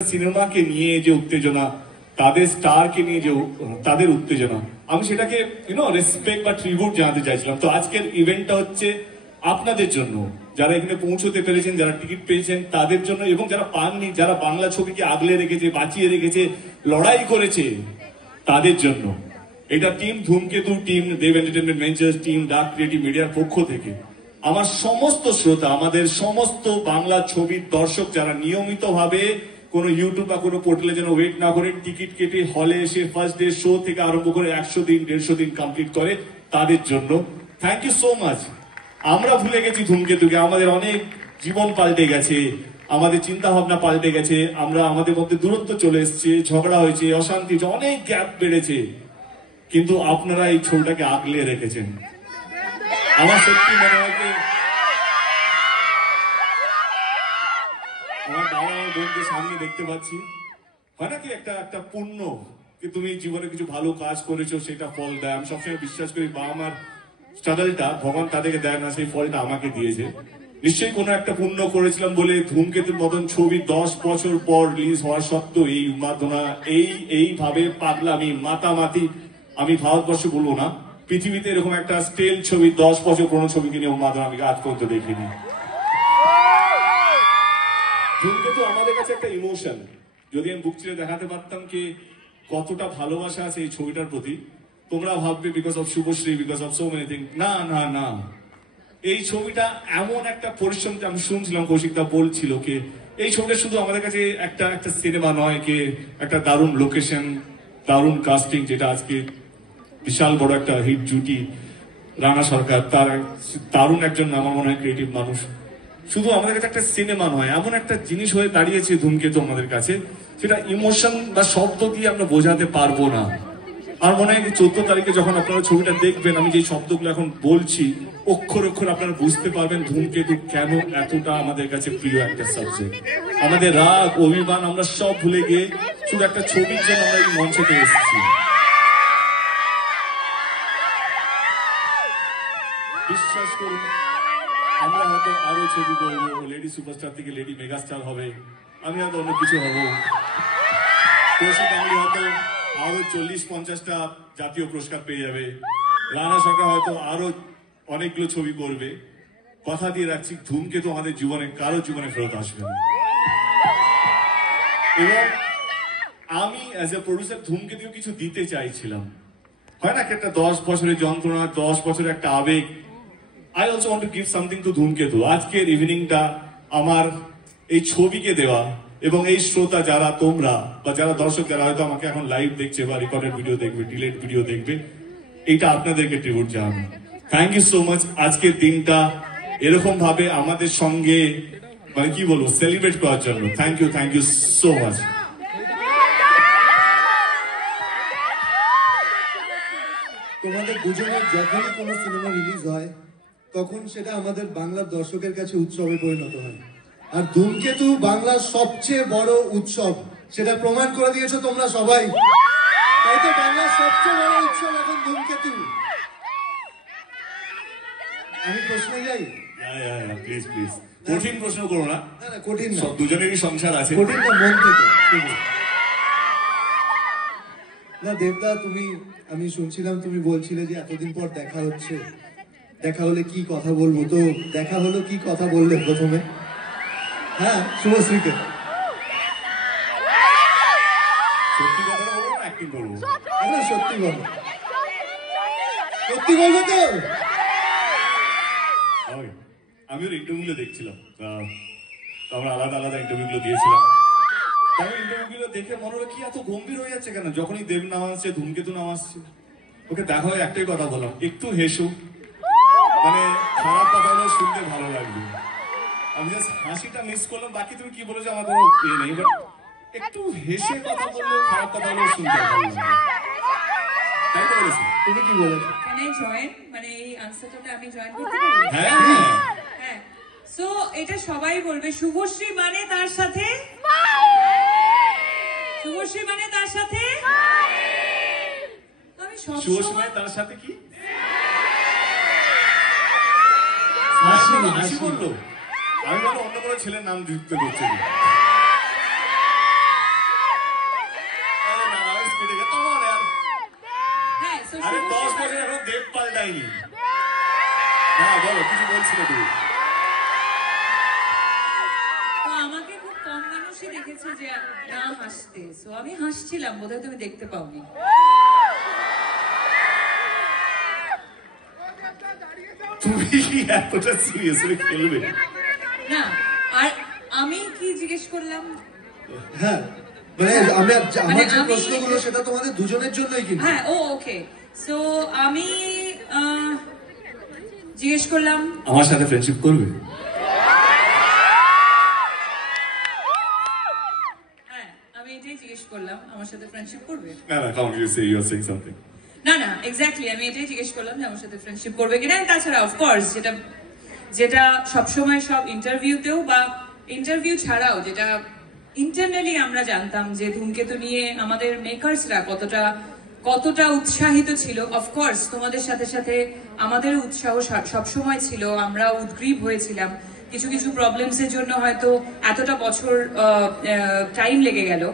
সিনেমাকে নিয়ে যে উত্তেজনা, তাদের স্টারকে নিয়ে যে তাদের উত্তেজনা, আমি সেটাকে রেসপেক্ট বা ট্রিবিউট জানাতে চাইছিলাম। তো আজকের ইভেন্টটা হচ্ছে আপনাদের জন্য, যারা এখানে পৌঁছতে পেরেছেন, যারা টিকিট পেয়েছেন তাদের জন্য, এবং যারা পাননি, যারা বাংলা ছবিকে আগলে রেখেছে, বাঁচিয়ে রেখেছে, লড়াই করেছে তাদের জন্য। এটা team Dhumketu, team Dev entertainment ventures, team dark creative মিডিয়ার পক্ষ থেকে আমার সমস্ত শ্রোতা, আমাদের সমস্ত বাংলা ছবির দর্শক যারা নিয়মিত ভাবে কোনো ইউটিউব বা কোনো পোর্টালে যেন ওয়েট না করে টিকিট কেটে হলে এসে ফার্স্ট ডে শো থেকে আরম্ভ করে 100 দিন 150 দিন কমপ্লিট করে, তাদের জন্য থ্যাংক ইউ সো মাচ। আমরা ভুলে গেছি ধূমকেতুকে, আমাদের অনেক জীবন পাল্টে গেছে, আমাদের চিন্তা ভাবনা পাল্টে গেছে, আমরা আমাদের মধ্যে দূরত্ব চলে এসছে, ঝগড়া হয়েছে, অশান্তি, অনেক গ্যাপ বেড়েছে, কিন্তু আপনারা এই ছবিটাকে আগলে রেখেছেন। আমার সত্যি মনে হয় যে আমার বাবা আমার বোনকে সামনে দেখতে পাচ্ছি, হয় নাকি একটা পুণ্য কি তুমি জীবনে কিছু ভালো কাজ করেছো, সেটা ফল দেয়। আমি সবসময় বিশ্বাস করি বাবা আমার স্ট্রাগলটা ভগবান তাদেরকে দেয় না, সেই ফলটা আমাকে দিয়েছে। নিশ্চয়ই কোনো একটা পুণ্য করেছিলাম বলে ধূমকেতুর মতন ছবি 10 বছর পর রিলিজ হওয়া সত্ত্বেও এই উন্মাদনা, এইভাবে পাগলামি, মাতামাতি, আমি ভারতবর্ষ বলবো না, পৃথিবীতে এরকম একটা স্টেল ছবি 10 বছর পুরনো ছবিকে নিয়ে উন্মাদনা আমি আজ পর্যন্ত দেখিনি। ধূমকেতু আমাদের কাছে একটা ইমোশন। যদি আমি বুক চিরে দেখাতে পারতাম কি কতটা ভালোবাসা আছে এই ছবিটার প্রতি, তোমরা ভাববে because of Subhashree, because of so many thing. না না না, এই ছবিটা এমন একটা পরিশ্রম, আমি শুনছিলাম কৌশিকদা বলছিল কে এই ছবিটা শুধু আমাদের কাছে একটা সিনেমা নয়, কে একটা দারুণ লোকেশন, দারুণ কাস্টিং, যেটা আজকে বিশাল বড় একটা হিট জুটি, রানা সরকার, তার দারুণ একজন আমার মনে হয় ক্রিয়েটিভ মানুষ। শুধু আমাদের কাছে একটা সিনেমা নয়, এমন একটা জিনিস হয়ে দাঁড়িয়েছে ধূমকেতু আমাদের কাছে, সেটা ইমোশন বা শব্দ দিয়ে আমরা বোঝাতে পারবো না। আর মনে হয় 14 তারিখে যখন আপনারা ছবিটা দেখবেন, আমি যে শব্দগুলো এখন বলছি অক্ষর অক্ষর আপনারা বুঝতে পারবেন ধূমকেতু কেন এতটা আমাদের কাছে প্রিয় একটা সাবজেক্ট। আমাদের রাগ, অভিমান আমরা সব ভুলে গিয়ে শুধু একটা ছবির জন্য আমরা এই মঞ্চে এসেছি। বিশ্বাস করুন, আমরা হয়তো আরো ছবি করবো, লেডি সুপারস্টার থেকে লেডি মেগাস্টার হবে, আমি হয়তো অনেক কিছু হবো, কৌশিক গাঙ্গুলি হয়তো আরো 40-50টা জাতীয় পুরস্কার পেয়ে যাবে, রানা সরকার হয়তো আরো অনেকগুলো ছবি করবে। কথা দিয়ে রাখছি, ধূমকেতু আমাদের জীবনে কারো জীবনে ফেরত আসবে না। এবং আমি অ্যাজ এ প্রডিউসার ধূমকেতু কিছু দিতে চাইছিলাম, হয় না একটা 10 বছরের যন্ত্রণা, 10 বছরের একটা আবেগ। I also want to give something to ধূমকেতু। আজকের ইভিনিংটা আমার এই ছবিকে দেওয়া, এবং এই শ্রোতা যারা তোমরা বা যারা দর্শক যারা হয়তো আমাকে এখন লাইভ দেখছে বা রেকর্ডেড ভিডিও দেখবে, ডিলেট ভিডিও দেখবে, এইটা আপনাদেরকে ট্রিবিউট জানাবো। Thank you so much. আজকের দিনটা এরকম ভাবে আমাদের সঙ্গে মানে কি বলবো সেলিব্রেট করার জন্য থ্যাংক ইউ সো মাচ। তোমাদের দুজনের যখনই কোনো সিনেমা রিলিজ হয় তখন সেটা আমাদের বাংলার দর্শকের কাছে উৎসবে পরিণত হয়। আর ধূমকেতু বাংলার সবচেয়ে বড় উৎসব, সেটা প্রমাণ করে দিয়েছো তোমরা সবাই। তাই তো বাংলার সবচেয়ে বড় উৎসব এখন ধূমকেতু। আমি প্রশ্নে যাই? প্লিজ প্লিজ, কঠিন প্রশ্ন করো না। না কঠিন না, সব দুজনেরই সংসার আছে, কঠিন না, মন থেকে। না দেবদা, আমি শুনছিলাম তুমি বলছিলে যে এতদিন পর দেখা হচ্ছে, দেখা হলে কি কথা বলবো, তো দেখা হলো, কি কথা বললে প্রথমে? হ্যাঁ, শুভশ্রীকে সত্যি কথা বলবো না অ্যাক্টিং করবো? না সত্যি বলো, সত্যি বলবো তো। আমি ওর ইন্টারভিউগুলো দেখছিলাম, আমরা আলাদা আলাদা ইন্টারভিউগুলো দিয়েছিলাম। তবে ইন্টারভিউগুলো দেখে মনে হলো কি এত গম্ভীর হয়ে যাচ্ছে কেন, যখনই দেব নাম আসছে, ধূমকেতু নাম আসছে। ওকে দেখা হয়ে একটাই কথা বললাম, একটু হেসো, মানে খারাপ কথা হলেও শুনতে ভালো লাগবে। আমি জাস্ট হাসিটা মিস করলাম, বাকি তুমি কি বলেছো আমার কোনো ইয়ে নেই, বাট একটু হেসে কথা বললেও, খারাপ কথা হলেও শুনতে ভালো লাগবে। তাই তো বলেছি? তুমি কি বলেছো? Can I join? মানে এই আনসারটাতে আমি জয়েন করতে পারি? হ্যাঁ হ্যাঁ। সো এটা সবাই বলবে, শুভশ্রী মানে তার সাথে, শুভশ্রী মানে তার সাথে, আমি শুভশ্রী মানে তার সাথে কি হাসি বললো, আমি বলো অন্য কোনো ছেলের নাম যুক্ত করছি। পাল্টায়নি। হ্যাঁ বলো, কিছু বলছিলে তুমি। তো আমাকে খুব কম মানুষই দেখেছে যে না হাসতে, সো আমি হাসছিলাম, বোধহয় তুমি দেখতে পাওনি। তুমি এতটা সিরিয়াসলি খেলবে না, আর আমি কি জিজ্ঞেস করলাম? হ্যাঁ মানে আমার মানে যে আমি- প্রশ্নগুলো সেটা তোমাদের দুজনের জন্যই কিন্তু। হ্যাঁ, ও ওকে। সো আমি জিজ্ঞেস করলাম আমার সাথে ফ্রেন্ডশিপ করবে? হ্যাঁ, আমি এটাই জিজ্ঞেস করলাম, আমার সাথে ফ্রেন্ডশিপ করবে? না না, come you say you are saying something. না না, এক্স্যাক্টলি আমি এটাই জিজ্ঞেস করলাম যে আমার সাথে ফ্রেন্ডশিপ করবে কিনা। তাছাড়া অফকোর্স যেটা যেটা সবসময় সব ইন্টারভিউতেও বা ইন্টারভিউ ছাড়াও যেটা ইন্টারনালি আমরা জানতাম যে ধূমকেতু নিয়ে আমাদের মেকার্সরা কতটা উৎসাহিত ছিল। অফকোর্স তোমাদের সাথে সাথে আমাদের উৎসাহ সবসময় ছিল, আমরা উদ্গ্রীব হয়েছিলাম। কিছু কিছু প্রবলেমস এর জন্য হয়তো এতটা বছর টাইম লেগে গেল,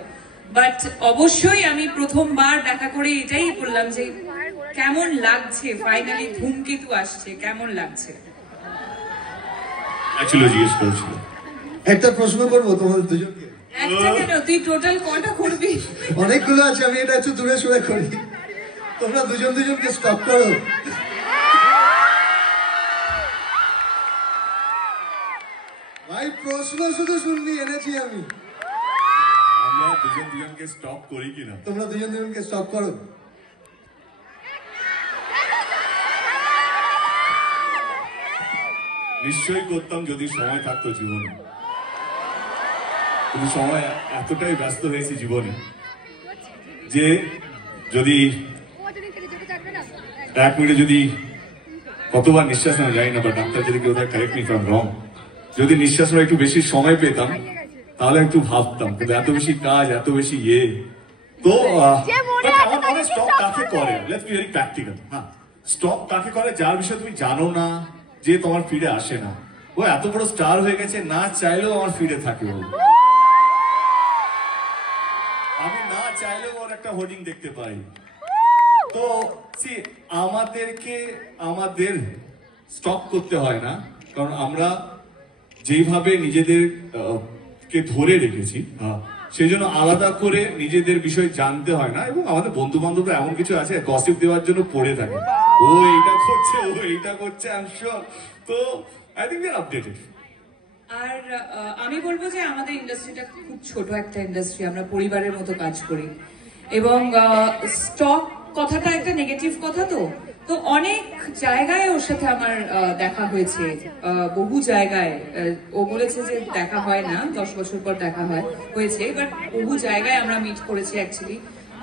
বাট অবশ্যই আমি প্রথমবার দেখা করে এটাই বললাম যে কেমন লাগছে, ফাইনালি ধূমকেতু আসছে, কেমন লাগছে। অ্যাকচুয়ালি জিজ্ঞেস করেছিল। একটা প্রশ্ন করবো তোমাদের দুজনকে। একটা কেন, তুই টোটাল কটা করবি? অনেকগুলো আছে, আমি এটা একটু দূরে সরে করি। তোমরা দুজনকে স্টপ করো। ভাই প্রশ্ন শুধু শুনবি এনেছি আমি। আমরা দুজনকে স্টপ করি কিনা? তোমরা দুজনকে স্টপ করো। নিশ্চয়ই করতাম যদি সময় থাকতো জীবনে, কিন্তু সময় এতটাই ব্যস্ত হয়েছে জীবনে যে যদি 1 মিনিটে যদি কতবার নিঃশ্বাস নেওয়া যায় না, বা ডাক্তার যদি কেউ কারেক্ট মি ফ্রম রং, যদি নিঃশ্বাস নেওয়া একটু বেশি সময় পেতাম তাহলে একটু ভাবতাম, কিন্তু এত বেশি কাজ, এত বেশি তো আমার স্টপ কাকে করে? Let's be very practical. হ্যাঁ, স্টপ কাকে করে? যার বিষয়ে তুমি জানো না, যে তোমার ফিডে আসে না। ও এত বড় স্টার হয়ে গেছে, না চাইলেও আমার ফিডে থাকে ও। আমি না চাইলেও ওর একটা হোর্ডিং দেখতে পাই। তো আমাদের স্টপ করতে হয় না, কারণ আমরা যেইভাবে নিজেদের কে ধরে রেখেছি, সেই জন্য আলাদা করে নিজেদের বিষয় জানতে হয় না। এবং আমাদের বন্ধু বান্ধবরা এমন কিছু আছে গসিপ দেওয়ার জন্য পড়ে থাকে, ও এইটা করছে আই এম শিওর। তো I think we are updated. আর আমি বলবো যে আমাদের ইন্ডাস্ট্রিটা খুব ছোট একটা ইন্ডাস্ট্রি, আমরা পরিবারের মতো কাজ করি। এবং স্টক কথাটা একটা নেগেটিভ কথা, তো অনেক জায়গায় ওর সাথে আমার দেখা হয়েছে, বহু জায়গায়। ও বলেছে যে দেখা হয় না, 10 বছর পর দেখা হয়েছে, বাট বহু জায়গায় আমরা মিট করেছি অ্যাকচুয়ালি।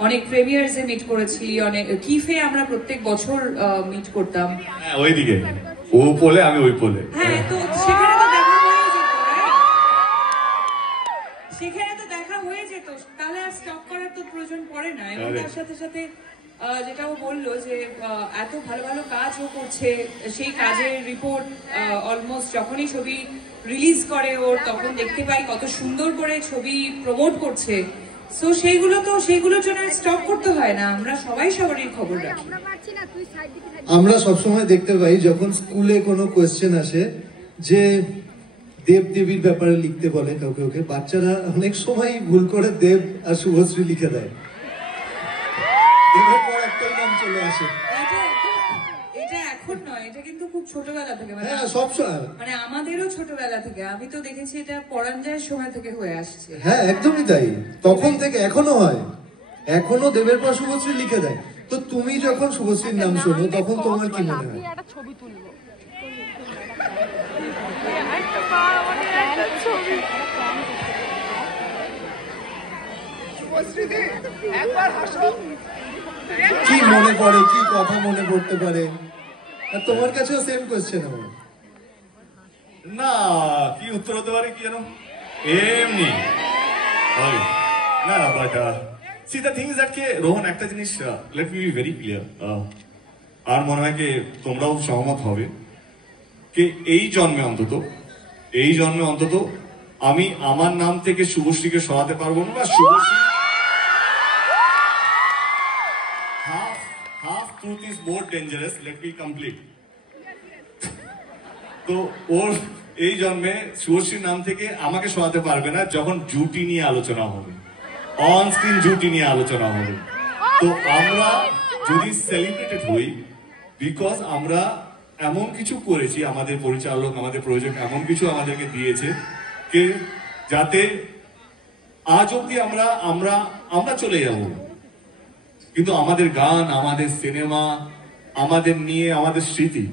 অনেক প্রিমিয়ার্সে মিট করেছি, অনেক কিফে আমরা প্রত্যেক বছর মিট করতাম। হ্যাঁ, ওইদিকে ও পোলে, আমি ওই পোলে। হ্যাঁ, তো সেখানে তো দেখা হয়ে যেত, সেখানে তো দেখা হয়ে যেত, তাহলে আর স্টপ করার তো প্রয়োজন পড়ে না। এবং তার সাথে সাথে যেটা ও বললো যে এত ভালো ভালো কাজ ও করছে, সেই কাজের রিপোর্ট অলমোস্ট যখনই ছবি রিলিজ করে ওর, তখন দেখতে পাই কত সুন্দর করে ছবি প্রমোট করছে। সো সেইগুলোর জন্য স্টপ করতে হয় না, আমরা সবাই সবারই খবর রাখি। আমরা সবসময় দেখতে পাই যখন স্কুলে কোনো কোয়েশ্চেন আসে যে দেব দেবীর ব্যাপারে লিখতে বলে কাউকে, বাচ্চারা অনেক সময় ভুল করে দেব আর শুভশ্রী লিখে দেয়। দেবের পর একটাই নাম চলে আসে। এটা এখন নয়, এটা কিন্তু খুব ছোটবেলা থেকে, হ্যাঁ সবসময়, মানে আমাদেরও ছোটবেলা থেকে। আমি তো দেখেছি এটা পরাঞ্জয়ের সময় থেকে হয়ে আসছে। হ্যাঁ একদমই তাই, তখন থেকে এখনো হয়, এখনো দেবের পর শুভশ্রী লিখে দেয়। তো তুমি যখন শুভশ্রীর নাম শোনো তখন তোমার কি মনে হয়? একটা ছবি তুলবো। কি মনে পড়ে, কি কথা মনে পড়তে পারে? আর তোমার কাছেও সেম কোয়েশ্চেন হবে না, কি উত্তর হতে পারে কি জানো? এমনি না, but see the thing is that কে রোহন, একটা জিনিস let me be very clear, আর মনে হয় কি তোমরাও সহমত হবে, যে এই জন্মে অন্তত আমি আমার নাম থেকে শুভশ্রীকে সরাতে পারবো না, বা Subhashree half truth is more dangerous. Let me complete. তো ওর এই জন্মে শুভশ্রীর নাম থেকে আমাকে শোনাতে পারবে না যখন জুটি নিয়ে আলোচনা হবে, অন স্ক্রিন জুটি নিয়ে আলোচনা হবে। তো আমরা যদি সেলিব্রেটেড হই, বিকজ আমরা এমন কিছু করেছি, আমাদের পরিচালক আমাদের প্রযোজক এমন কিছু আমাদেরকে দিয়েছে যে যাতে আজ অব্দি আমরা আমরা আমরা চলে যাব, কিন্তু আমাদের গান, আমাদের সিনেমা, আমাদের নিয়ে আমাদের স্মৃতি,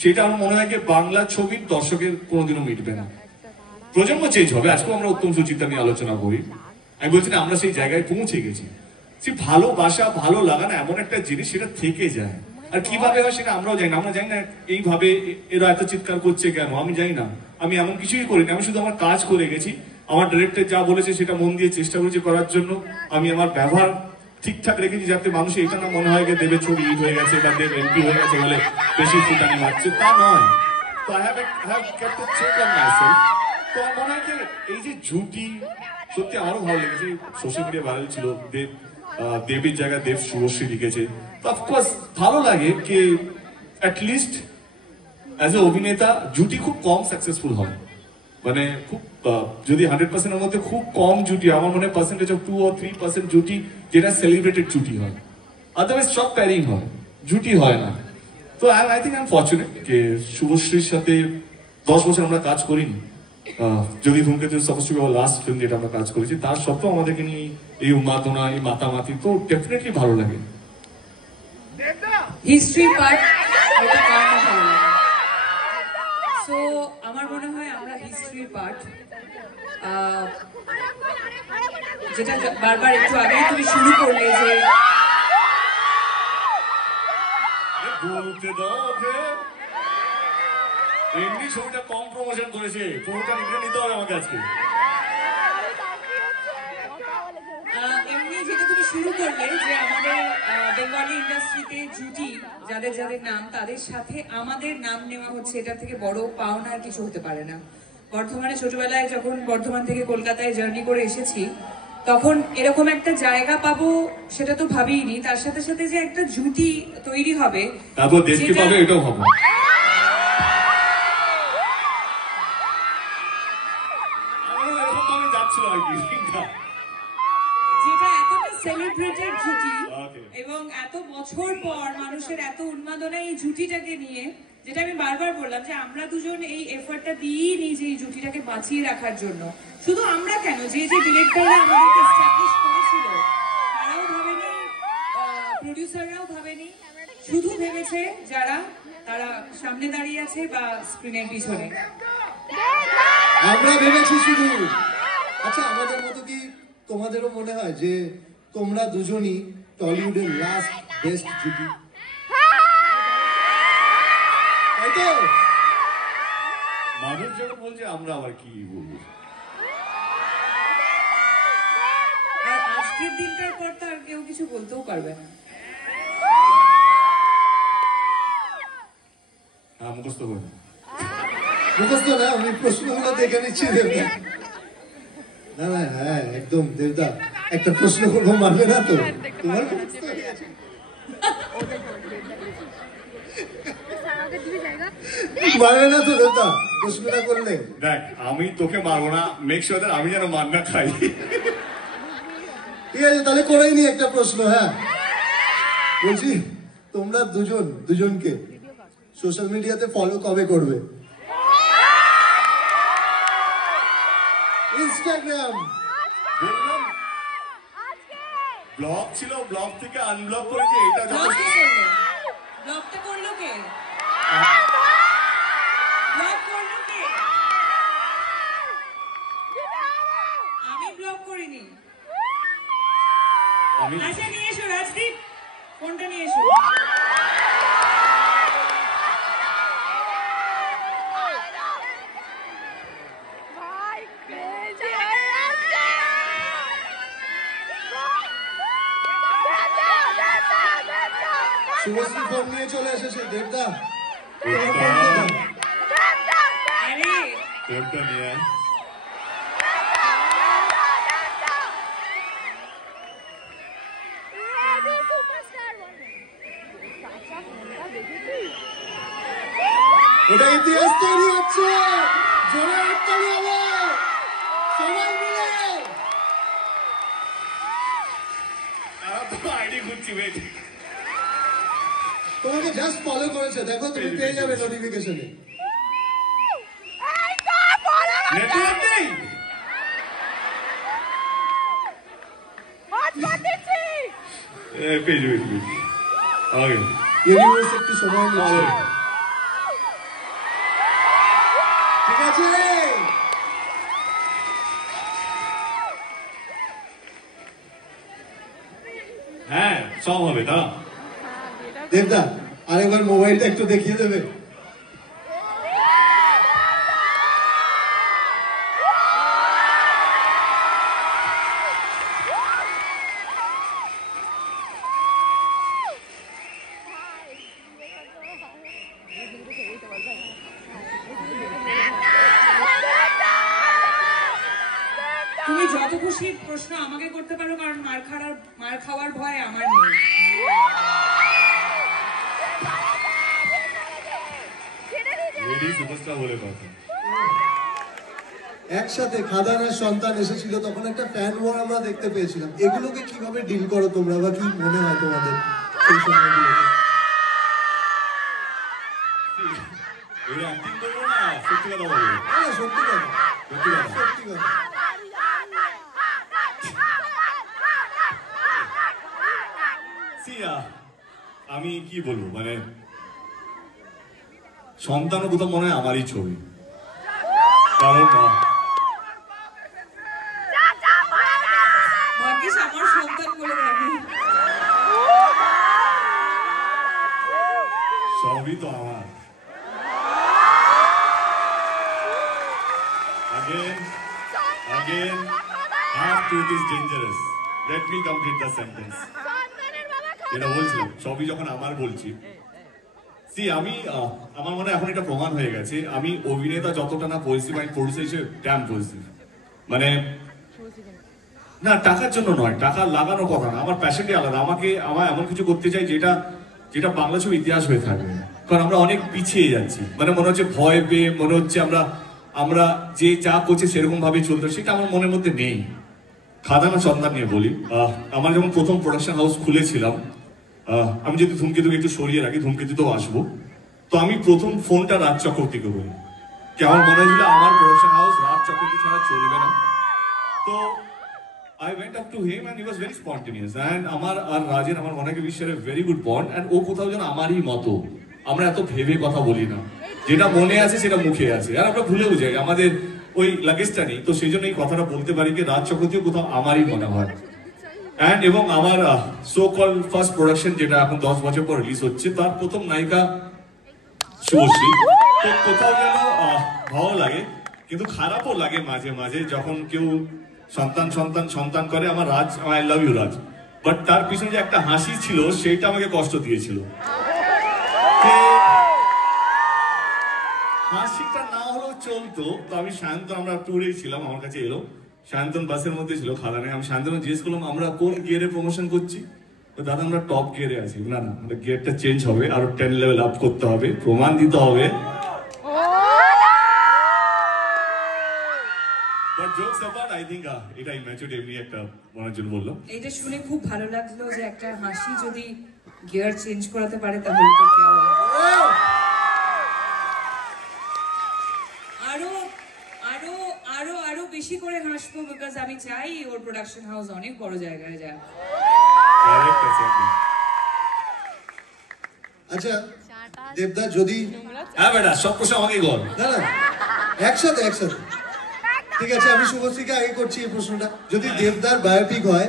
সেটা আমার মনে হয় যে বাংলা ছবির দর্শকের কোনোদিনও মিটবে না। প্রজন্ম চেঞ্জ হবে। আজকেও আমরা উত্তম সুচিত্রা নিয়ে আলোচনা করি। আমি বলছি না আমরা সেই জায়গায় পৌঁছে গেছি। সে ভালোবাসা, ভালো লাগানো এমন একটা জিনিস, সেটা থেকে যায়। আর কিভাবে হয় সেটা আমরাও জানি না। আমরা জানি না এইভাবে এরা এত চিৎকার করছে কেন, আমি জানি না। আমি এমন কিছুই করিনি, আমি শুধু আমার কাজ করে গেছি। আমার ডিরেক্টর যা বলেছে সেটা মন দিয়ে চেষ্টা করেছি করার জন্য। আমি আমার ব্যবহার ঠিকঠাক রেখেছি যাতে মানুষের এটা না মনে হয় যে দেবের ছবি হিট হয়ে গেছে বা দেব এমপি হয়ে গেছে বলে বেশি ফুটানি মারছে, তা নয়। তো I have kept a check on myself. তো আমার মনে হয় যে এই যে জুটি, সত্যি আমারও ভালো লেগেছে। সোশ্যাল মিডিয়া ভাইরাল ছিল, দেবের জায়গায় দেব শুভশ্রী লিখেছে। তো অফকোর্স ভালো লাগে যে অ্যাটলিস্ট অ্যাজ এ অভিনেতা জুটি খুব কম সাকসেসফুল হয়। মানে খুব যদি 100% এর মধ্যে খুব কম জুটি, আমার মনে হয় পার্সেন্টেজ অফ 2 or 3% জুটি যেটা সেলিব্রেটেড জুটি হয়, আদারওয়াইজ সব প্যারিং হয়, জুটি হয় না। তো I think I am fortunate যে শুভশ্রীর সাথে 10 বছর আমরা কাজ করিনি। যদি ধূমকেতু suppose two B our last film যেটা আমরা কাজ করেছি, তার সত্ত্বেও আমাদেরকে নিয়ে এই উন্মাদনা, এই মাতামাতি, তো ডেফিনেটলি ভালো লাগে। হিস্ট্রি পার্ট এটা কার না ভালো লাগে। সো আমার মনে হয় আমরা হিস্ট্রির পার্ট, যেটা বারবার একটু আগেই তুমি শুরু করলে যে বলতে দাও ওকে। এমনি ছবিটা কম প্রমোশন করেছে, পুরোটা নিতে হবে আমাকে আজকে। এমনি যেটা তুমি শুরু করলে যে আমাদের বেঙ্গলি ইন্ডাস্ট্রিতে জুটি যাদের যাদের নাম, তাদের সাথে আমাদের নাম নেওয়া হচ্ছে, এটা থেকে বড় পাওনা আর কিছু হতে পারে না। বর্ধমানে ছোটবেলায় যখন বর্ধমান থেকে কলকাতায় জার্নি করে এসেছি, তখন এরকম একটা জায়গা পাবো সেটা তো ভাবিনি। তার সাথে সাথে যে একটা জুটি তৈরি হবে, তারপর দেখতে পাবে, এটাও হবে। যেটা এতটা সেলিব্রেটেড জুটি এবং এত বছর পর মানুষের এত উন্মাদনা এই জুটিটাকে নিয়ে, যেটা আমি বারবার বললাম যে আমরা দুজন এই এফর্টটা দিই নি যে এই জুটিটাকে বাঁচিয়ে রাখার জন্য। শুধু আমরা কেন, যে যে ডিরেক্টররা আমাদেরকে এস্টাবলিশ করেছিল তারাও ভাবেনি, প্রডিউসাররাও ভাবেনি, শুধু ভেবেছে যারা তারা সামনে দাঁড়িয়ে আছে বা স্ক্রিনের পিছনে। আমরা ভেবেছি শুধু। আচ্ছা, আমাদের মতো কি তোমাদেরও মনে হয় যে তোমরা দুজনই টলিউডের লাস্ট বেস্ট জুটি? তাই তো? মানুষ যখন বলছে আমরা আবার কি বলবো। আর আজকের দিনটার পর তো আর কেউ কিছু বলতেও পারবে না। হ্যাঁ, মুখস্থ করে মুখস্থ না, আমি প্রশ্নগুলো দেখে নিচ্ছি দেবদা। না না, হ্যাঁ একদম দেবদা, একটা প্রশ্ন করবো, মানবে না তো? তোমার মানবে না তো দেবদা প্রশ্নটা করলে? দেখ, আমি তোকে মারবো না, মেক শিওর দ্যাট আমি যেন মার না খাই। ঠিক আছে, তাহলে করেই নি একটা প্রশ্ন। হ্যাঁ বলছি, তোমরা দুজনকে সোশ্যাল মিডিয়াতে ফলো কবে করবে? ইনস্টাগ্রাম বললাম ব্লগ ছিল, ব্লগ থেকে আনব্লক করেছি, এটা ব্লগটা করলো কে? ব্লগ করলো কে? আমি ব্লগ করিনি। আচ্ছা, নিয়ে এসো রাজদীপ, ফোনটা নিয়ে এসো। শুভশ্রী ফোন নিয়ে চলে এসেছে। দেবদা আরে ফোনটা নিয়ে আয়। এটা ইতিহাস তৈরি হচ্ছে, জোরে হাততালি হবে সবাই মিলে। আইডি খুঁজছি, ওয়েট। তোমাকে জাস্ট ফলো করেছে, দেখো তুমি পেয়ে যাবে নোটিফিকেশনে। নেটওয়ার্ক নেই। পেজ ওয়েট ওয়েট আগে ইউনিভার্স একটু সময় নিচ্ছে, ঠিক আছে? হ্যাঁ সব হবে না। দেবদা আরেকবার মোবাইলটা একটু দেখিয়ে দেবে? তুমি যত খুশি প্রশ্ন আমাকে করতে পারো, কারণ মার খাওয়ার ভয় আমার নেই। রেডি সুপারস্টার বলে কথা। একসাথে খাদানের সন্তান এসেছিল, তখন একটা ফ্যান ওয়ার আমরা দেখতে পেয়েছিলাম। এগুলোকে কিভাবে ডিল করো তোমরা, বা কি মনে হয় তোমাদের সেই সময়গুলোকে? এই অ্যাক্টিং করবো না, সত্যি কথা বলবো। হ্যাঁ, সত্যি কথা, সত্যি কথা। সত্যি কথা। আমি কি বলবো, মানে সন্তানও কোথাও মনে হয় আমারই ছবি, কারণ ভাগ্যিস আমার সন্তান বলে রাখি। সবই তো আমার। Again, half truth is dangerous. Let me complete the sentence. যেটা বলছিলাম, সবই যখন আমার বলছি, আমি আমার মনে হয় এখন এটা প্রমাণ হয়ে গেছে, আমি অভিনেতা যতটা না পরিস্থিতি, আমি প্রডিউসার হিসেবে ড্যাম পরিস্থিতি। মানে না, টাকার জন্য নয়, টাকা লাগানোর কথা না, আমার প্যাশনটি আলাদা। আমার এমন কিছু করতে চাই যেটা বাংলা ছবি ইতিহাস হয়ে থাকবে। কারণ আমরা অনেক পিছিয়ে যাচ্ছি, মানে মনে হচ্ছে ভয় পেয়ে, মনে হচ্ছে আমরা যে যা করছি সেরকম ভাবে চলতে, সেটা আমার মনের মধ্যে নেই। খাদানা সন্তান নিয়ে বলি, আমার যখন প্রথম প্রোডাকশন হাউস খুলেছিলাম, আমি যদি ধূমকেতুকে একটু সরিয়ে রাখি, ধূমকেতুতেও আসবো, তো আমি প্রথম ফোনটা রাজ চক্রবর্তীকে বলি, কি আমার মনে হয়েছিল আমার প্রোডাকশন হাউস রাজ চক্রবর্তী ছাড়া চলবে না। তো I went up to him and he was very spontaneous, and আমার আর রাজের আমার মনে হয় বিশ্বের ভেরি গুড বন্ড, and ও কোথাও যেন আমারই মতো। আমরা এত ভেবে কথা বলি না, যেটা মনে আছে সেটা মুখে আছে, আর আমরা ভুলেও যাই, আমাদের ওই লাগেজটা নেই। তো সেই জন্য এই কথাটা বলতে পারি যে রাজ চক্রবর্তীও কোথাও আমারই মনে হয়। অ্যান্ড এবং আমার সো কল ফার্স্ট প্রোডাকশন, যেটা এখন 10 বছর পর রিলিজ হচ্ছে, তার প্রথম নায়িকা শুভশ্রী। তো কোথাও যেন ভালো লাগে, কিন্তু খারাপও লাগে মাঝে মাঝে যখন কেউ সন্তান করে। আমার Raj, I love you Raj, but তার পিছনে যে একটা হাসি ছিল সেইটা আমাকে কষ্ট দিয়েছিল। হাসিটা না হলেও চলতো। তো আমি সায়ন্তন, আমরা ট্যুরেই ছিলাম, আমার কাছে এলো সায়ন্তন, বাসের মধ্যে ছিল খাদানে। আমি সায়ন্তন জিজ্ঞেস করলাম আমরা কোন গিয়ারে প্রমোশন করছি, তো দাদা আমরা টপ গিয়ারে আছি। না না, গিয়ারটা চেঞ্জ হবে, আরো 10 লেভেল আপ করতে হবে, প্রমাণ দিতে হবে। But jokes apart, I think এটা ইম্যাচুরড এমনি একটা মনের জন্য বললাম। এটা শুনে খুব ভালো লাগলো যে একটা হাসি যদি গিয়ার চেঞ্জ করাতে পারে তাহলে তো কেমন। আরো আরো আরো আরো বেশি করে হাসবো, বিকজ আমি চাই ওর প্রোডাকশন হাউস অনেক বড় জায়গায় যায়। আচ্ছা দেবদা, যদি হ্যাঁ বেটা, সব প্রশ্ন আমাকেই কর। না না, একসাথে ঠিক আছে, আমি শুভশ্রীকে আগে করছি এই প্রশ্নটা। যদি দেবদার বায়োপিক হয়,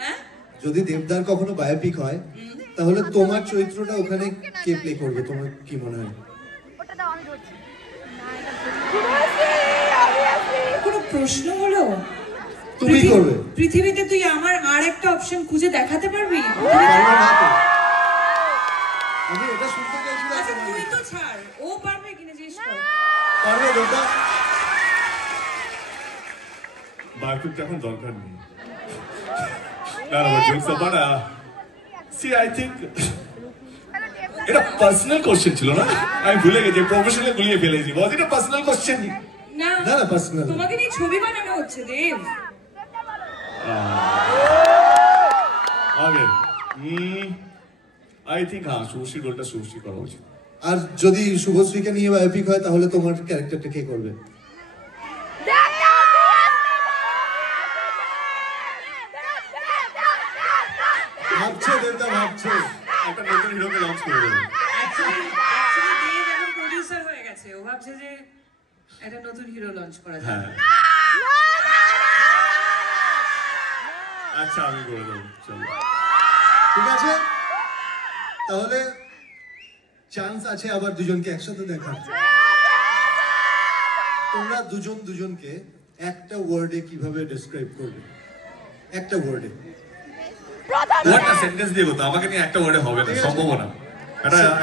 হ্যাঁ, যদি দেবদার কখনো বায়োপিক হয়, তাহলে তোমার চরিত্রটা ওখানে কে প্লে করবে, তোমার কি মনে হয়? কোনো প্রশ্ন হলো? তুমি করবে। পৃথিবীতে তুই আমার আর একটা অপশন খুঁজে দেখাতে পারবি? পারবে না তো? আমি এটা শুনতে চাইছিলাম। আচ্ছা তুই তো ছাড়, ও পারবে কিনা জিজ্ঞেস কর। পারবে দেবদা? বায়োপিকটা এখন দরকার নেই। না না, jokes apart, see I think এটা পার্সোনাল কোশ্চেন ছিল না, আমি ভুলে গেছি, প্রফেশনাল গুলিয়ে ফেলেছি। বল এটা পার্সোনাল কোশ্চেন। না না না পার্সোনাল। তোমাকে নিয়ে ছবি বানানো হচ্ছে দেব। ওকে, আই থিঙ্ক হ্যাঁ শুভশ্রী রোলটা শুভশ্রী করা উচিত। আর যদি শুভশ্রীকে নিয়ে বায়োপিক হয় তাহলে তোমার ক্যারেক্টারটা কে করবে? ভাবছে দেবদা, ভাবছে একটা নতুন হিরোকে লঞ্চ করে দেবো। অ্যাকচুয়ালি দেব এখন প্রোডিউসার হয়ে গেছে, ও ভাবছে যে একটা নতুন হিরো লঞ্চ করা যায়। হ্যাঁ আচ্ছা আমি করে দেবো, চলো ঠিক আছে। তাহলে চান্স আছে আবার দুজনকে একসাথে দেখার। তোমরা দুজন দুজনকে একটা ওয়ার্ডে কিভাবে ডেসক্রাইব করবে? একটা ওয়ার্ডে। ওয়ার্ডটা সেন্টেন্স দিয়ে বলতো, আমাকে নিয়ে একটা ওয়ার্ডে হবে না, সম্ভব না।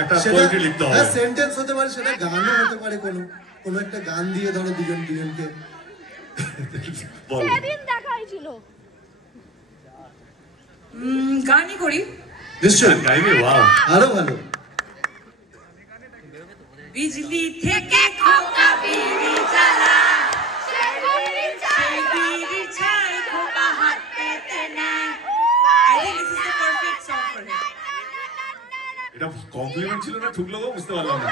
একটা পোয়েট্রি লিখতে হবে। হ্যাঁ সেন্টেন্স হতে পারে, সেটা গানও হতে পারে, কোনো একটা গান দিয়ে ধরো দুজন দুজনকে বল। সেদিন দেখা হয়েছিল। গানই করি। নিশ্চয়ই গাইবে, ওয়াও আরো ভালো। বিজলি থেকে খোকা বিড়ি জ্বালা, সেই বিড়ি ছাই খোকা হাত পেতে নেয়। I think this is the perfect song for him. এটা কমপ্লিমেন্ট ছিল না, ঠুকলো গো, বুঝতে পারলাম না।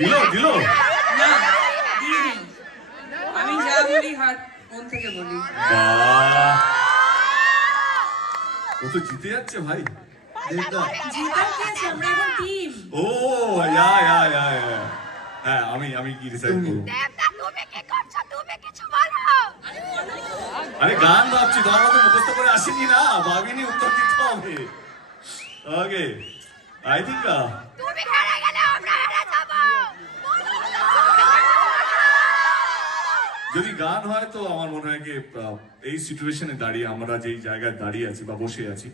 দিলো দিলো না, দিইনি। আমি যা বলি হাত মন থেকে বলি। বাহ, ও তো জিতে যাচ্ছে ভাই। দেবদা জিতার কি আছে, আমরা এখন টিম। ও হ্যাঁ আমি কি ডিসাইড করব? আরে গান ভাবছি, তোমার মতো মুখস্থ করে আসেনি না, ভাবিনি উত্তর দিতে হবে। ওকে, আই থিঙ্ক যদি গান হয় তো আমার মনে হয় কি এই সিচুয়েশনে দাঁড়িয়ে আমরা যেই জায়গায় দাঁড়িয়ে আছি বা বসে আছি,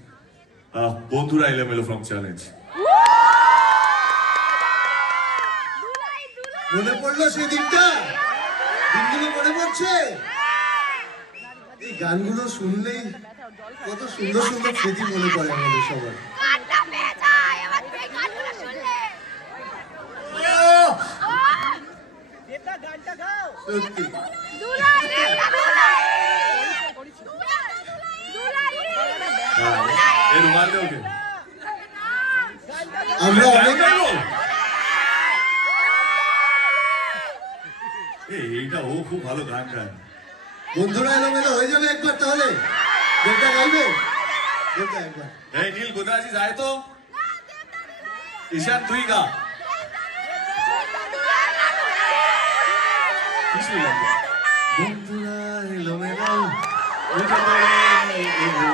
বন্ধুরা এলোমেলো ফ্রম চ্যালেঞ্জ। মনে পড়লো সেই দিনটা? দিনগুলো মনে পড়ছে? এই গানগুলো শুনলেই কত সুন্দর সুন্দর স্মৃতি মনে পড়ে আমাদের সবার। সত্যি এই রুমাল দে ওকে। আমরা অনেক এইটা ও খুব ভালো গান গায়। বন্ধুরা এলোমেলো হয়ে যাবে একবার, তাহলে দেবদা গাইবে। দেবদা একবার। এই নীল কোথায় আছিস, আয় তো। ঈশান তুই গা। বন্ধুরা এলোমেলো উঠে পড়ে এলো।